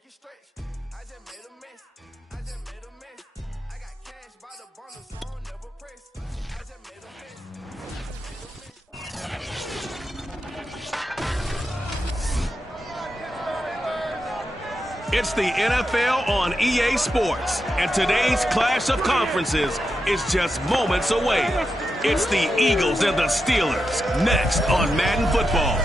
make you stretch. I just made a mess. I just made a mess. I got cash by the bundle, so I don't never press. I just made a mess. It's the NFL on EA Sports, and today's clash of conferences is just moments away. It's the Eagles and the Steelers, next on Madden Football.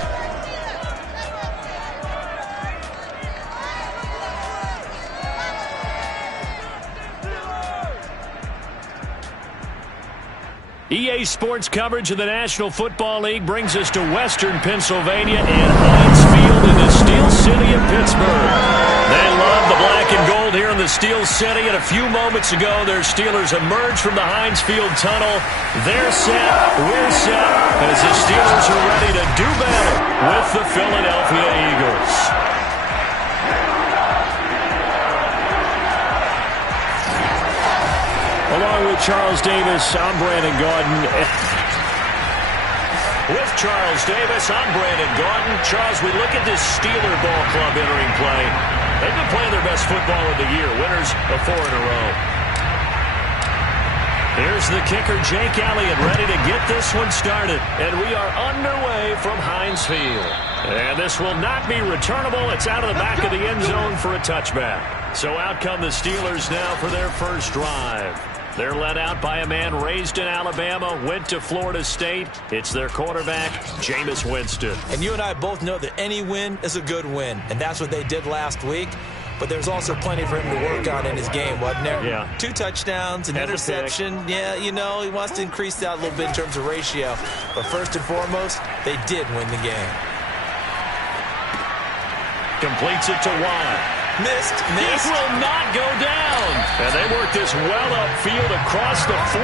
EA Sports coverage of the National Football League brings us to Western Pennsylvania and Heinz Field in the Steel City of Pittsburgh. They love the black and gold here in the Steel City, and a few moments ago their Steelers emerged from the Heinz Field tunnel. They're set, we're set, as the Steelers are ready to do battle with the Philadelphia Eagles. Along with Charles Davis, I'm Brandon Gaudin. With Charles Davis, I'm Brandon Gaudin. Charles, we look at this Steeler ball club entering play. They've been playing their best football of the year, winners of 4 in a row. Here's the kicker, Jake Elliott, ready to get this one started. And we are underway from Heinz Field. And this will not be returnable. It's out of the back of the end zone for a touchback. So out come the Steelers now for their first drive. They're led out by a man raised in Alabama, went to Florida State. It's their quarterback, Jameis Winston. And you and I both know that any win is a good win, and that's what they did last week. But there's also plenty for him to work on in his game, wasn't there? Yeah. 2 touchdowns, an interception. Yeah, you know, he wants to increase that a little bit in terms of ratio. But first and foremost, they did win the game. Completes it to Watt. Missed. It will not go down. And they work this well upfield across the 45.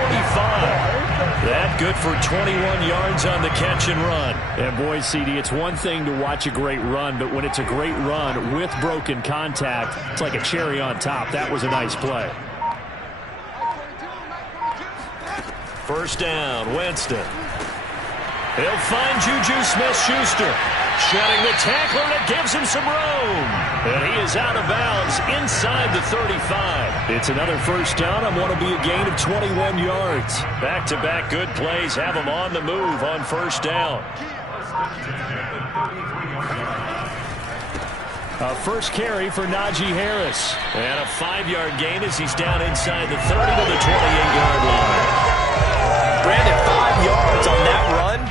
That good for 21 yards on the catch and run. And boy, CD, it's one thing to watch a great run, but when it's a great run with broken contact, it's like a cherry on top. That was a nice play. First down, Winston. He'll find Juju Smith-Schuster. Shedding the tackler, and it gives him some room. And he is out of bounds inside the 35. It's another first down on what will be a gain of 21 yards. Back-to-back good plays have him on the move on first down. A first carry for Najee Harris. And a 5-yard gain as he's down inside the 30 to the 28-yard line. Brandon, 5 yards on that run.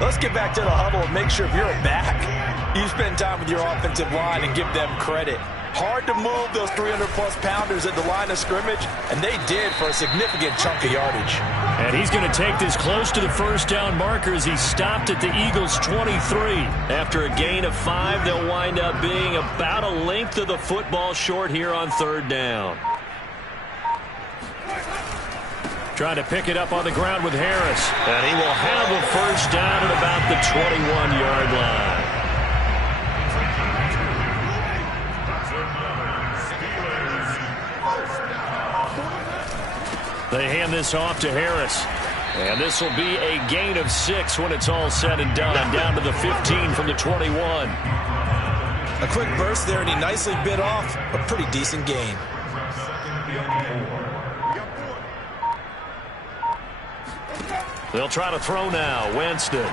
Let's get back to the huddle and make sure if you're a back, you spend time with your offensive line and give them credit. Hard to move those 300-plus pounders at the line of scrimmage, and they did for a significant chunk of yardage. And he's going to take this close to the first down marker as he stopped at the Eagles' 23. After a gain of 5, they'll wind up being about a length of the football short here on third down. Trying to pick it up on the ground with Harris. And he will have a first down at about the 21-yard line. They hand this off to Harris. And this will be a gain of 6 when it's all said and done. Down to the 15 from the 21. A quick burst there, and he nicely bit off a pretty decent gain. They'll try to throw now. Winston.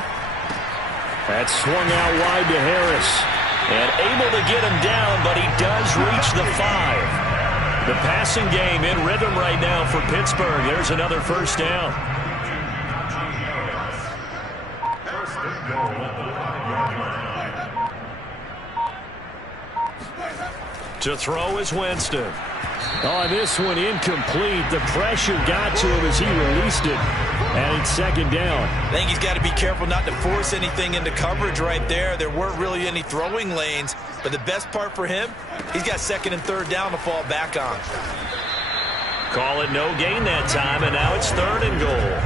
That's swung out wide to Harris. And able to get him down, but he does reach the 5. The passing game in rhythm right now for Pittsburgh. There's another first down. To throw is Winston. Oh, this one incomplete. The pressure got to him as he released it. And it's second down. I think he's got to be careful not to force anything into coverage right there. There weren't really any throwing lanes. But the best part for him, he's got second and third down to fall back on. Call it no gain that time, and now it's third and goal.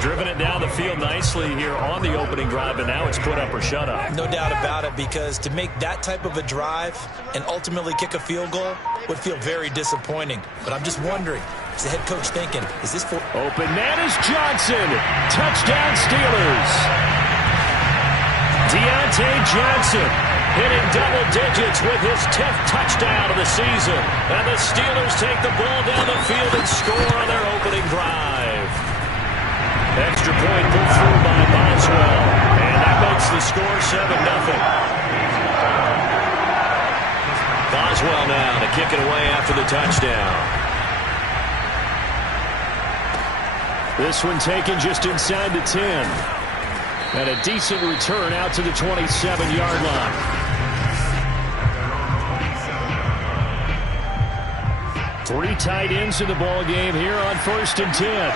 Driven it down the field nicely here on the opening drive, and now it's put up or shut up. No doubt about it, because to make that type of a drive and ultimately kick a field goal would feel very disappointing. But I'm just wondering, is the head coach thinking, is this for... Open man is Johnson. Touchdown Steelers. Deontay Johnson hitting double digits with his 10th touchdown of the season. And the Steelers take the ball down the field and score on their opening drive. Extra point put through by Boswell. And that makes the score 7-0. Boswell now to kick it away after the touchdown. This one taken just inside the 10. And a decent return out to the 27-yard line. Three tight ends in the ball game here on 1st and 10.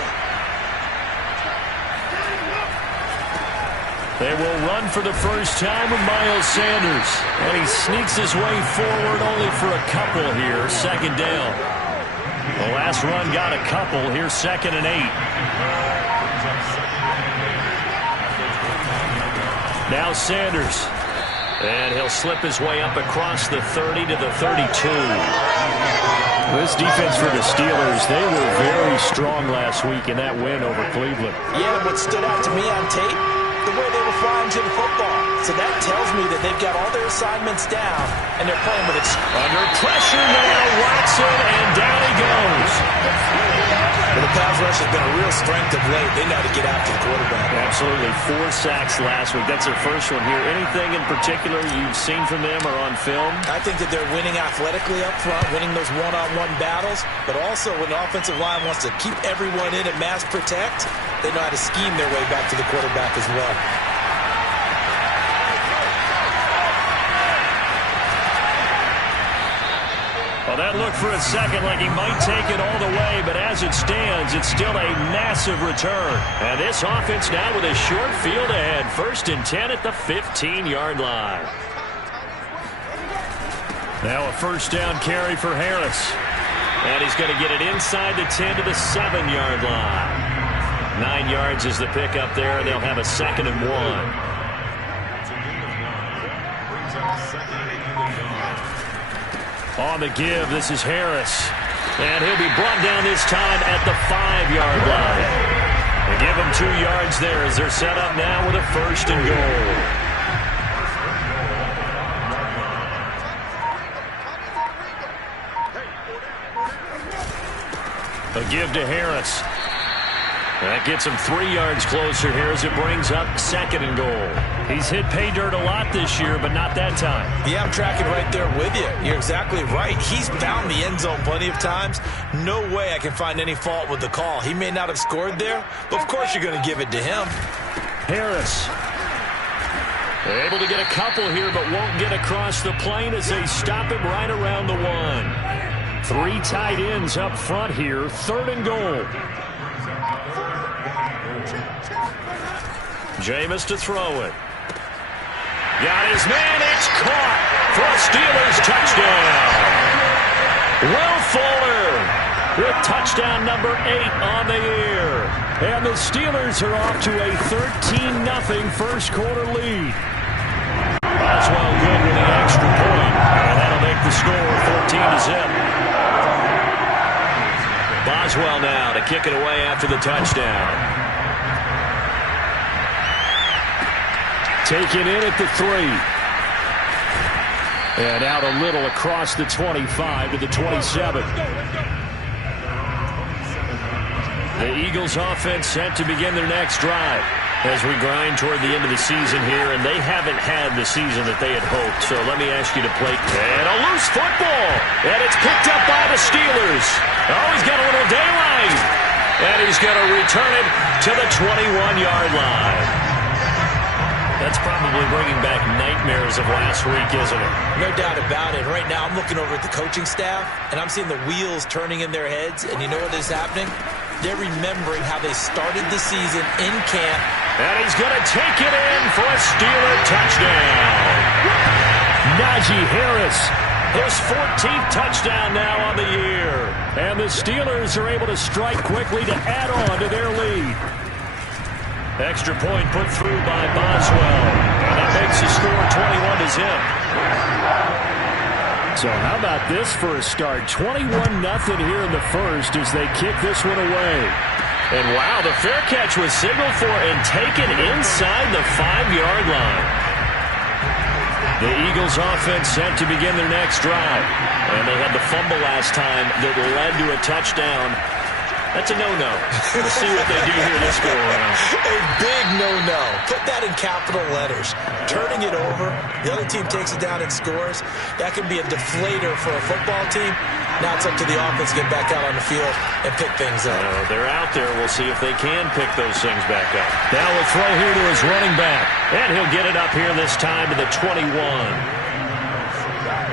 They will run for the first time with Miles Sanders. And he sneaks his way forward only for a couple here. 2nd down. The last run got a couple. Here's 2nd and 8. Now Sanders. And he'll slip his way up across the 30 to the 32. This defense for the Steelers, they were very strong last week in that win over Cleveland. Yeah, what stood out to me on tape, the way they were flying to the football. So that tells me that they've got all their assignments down, and they're playing with it. Under pressure now, Watson, and down he goes. Well, the pass rush has been a real strength of late. They know how to get after the quarterback. Absolutely. 4 sacks last week. That's their first one here. Anything in particular you've seen from them or on film? I think that they're winning athletically up front, winning those one-on-one battles, but also when the offensive line wants to keep everyone in and mass protect, they know how to scheme their way back to the quarterback as well. Well, that looked for a second like he might take it all the way, but as it stands, it's still a massive return. And this offense now with a short field ahead. 1st and 10 at the 15-yard line. Now a 1st down carry for Harris. And he's going to get it inside the 10 to the 7-yard line. 9 yards is the pickup there, and they'll have a 2nd and 1. On the give, this is Harris. And he'll be brought down this time at the 5-yard line. They give him 2 yards there as they're set up now with a 1st and goal. A give to Harris. That gets him 3 yards closer here as it brings up 2nd and goal. He's hit pay dirt a lot this year, but not that time. Yeah, I'm tracking right there with you. You're exactly right. He's found the end zone plenty of times. No way I can find any fault with the call. He may not have scored there, but of course you're going to give it to him. Harris. Able to get a couple here, but won't get across the plane as they stop him right around the 1. 3 tight ends up front here. 3rd and goal. Jameis to throw it. Got his man. It's caught for a Steelers touchdown. Will Fuller with touchdown number 8 on the year. And the Steelers are off to a 13-0 first quarter lead. Boswell good with the extra point. And that'll make the score 14-0. Boswell now to kick it away after the touchdown. Taken in at the 3. And out a little across the 25 to the 27. The Eagles offense set to begin their next drive as we grind toward the end of the season here, and they haven't had the season that they had hoped. So let me ask you to play. And a loose football. And it's picked up by the Steelers. Oh, he's got a little daylight. And he's going to return it to the 21-yard line. That's probably bringing back nightmares of last week, isn't it? No doubt about it. Right now, I'm looking over at the coaching staff, and I'm seeing the wheels turning in their heads. And you know what is happening? They're remembering how they started the season in camp. And he's going to take it in for a Steeler touchdown. Najee Harris, his 14th touchdown now on the year. And the Steelers are able to strike quickly to add on to their lead. Extra point put through by Boswell. And that makes the score 21-0. So how about this for a start? 21-0 here in the first as they kick this one away. And wow, the fair catch was signaled for and taken inside the 5-yard line. The Eagles offense set to begin their next drive. And they had the fumble last time that led to a touchdown. That's a no-no. We'll see what they do here this go-around. A big no-no. Put that in capital letters. Turning it over, the other team takes it down and scores. That can be a deflator for a football team. Now it's up to the offense to get back out on the field and pick things up. They're out there. We'll see if they can pick those things back up. Now we'll throw here to his running back. And he'll get it up here this time to the 21.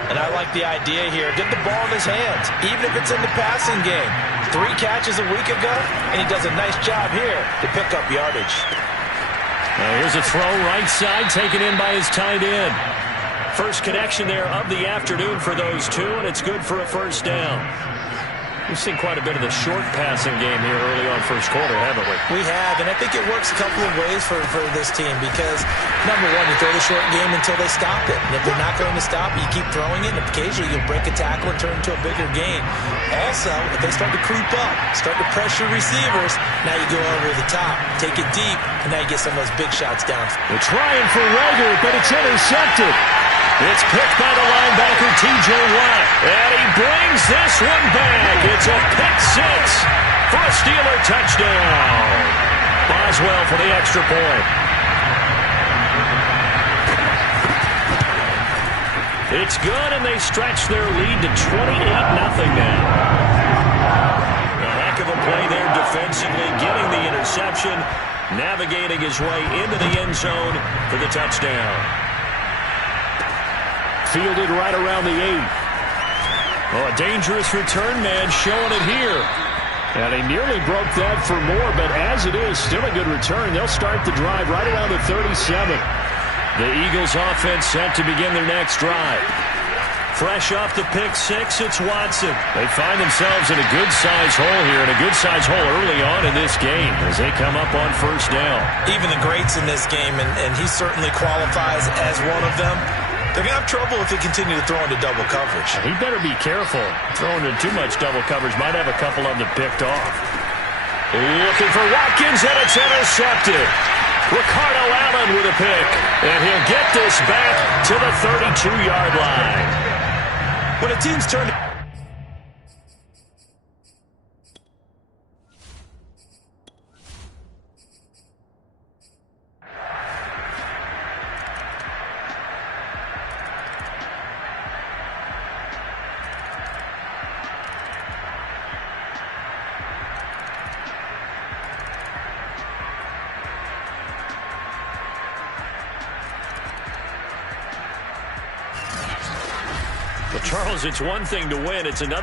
And I like the idea here. Get the ball in his hands, even if it's in the passing game. 3 catches a week ago, and he does a nice job here to pick up yardage. Now here's a throw right side, taken in by his tight end. First connection there of the afternoon for those two, and it's good for a first down. We've seen quite a bit of the short passing game here early on first quarter, haven't we? We have, and I think it works a couple of ways for this team because, number one, you throw the short game until they stop it. And if they're not going to stop it, you keep throwing it, and occasionally you'll break a tackle and turn it into a bigger gain. Also, if they start to creep up, start to pressure receivers, now you go over the top, take it deep, and now you get some of those big shots down. They're trying for Rager, but it's intercepted. It's picked by the linebacker, T.J. Watt. And he brings this one back. It's a pick 6 for a Steeler touchdown. Boswell for the extra point. It's good, and they stretch their lead to 28-0 now. A heck of a play there defensively, getting the interception, navigating his way into the end zone for the touchdown. Fielded right around the 8. Oh, a dangerous return man showing it here. And he nearly broke that for more, but as it is, still a good return. They'll start the drive right around the 37. The Eagles offense set to begin their next drive. Fresh off the pick 6, it's Watson. They find themselves in a good-sized hole here, and a good-sized hole early on in this game as they come up on first down. Even the greats in this game, and he certainly qualifies as one of them, they're going to have trouble if they continue to throw into double coverage. He better be careful. Throwing in too much double coverage might have a couple of them picked off. Looking for Watkins, and it's intercepted. Ricardo Allen with a pick, and he'll get this back to the 32-yard line. When a team's turned... Well, Charles, it's one thing to win. It's another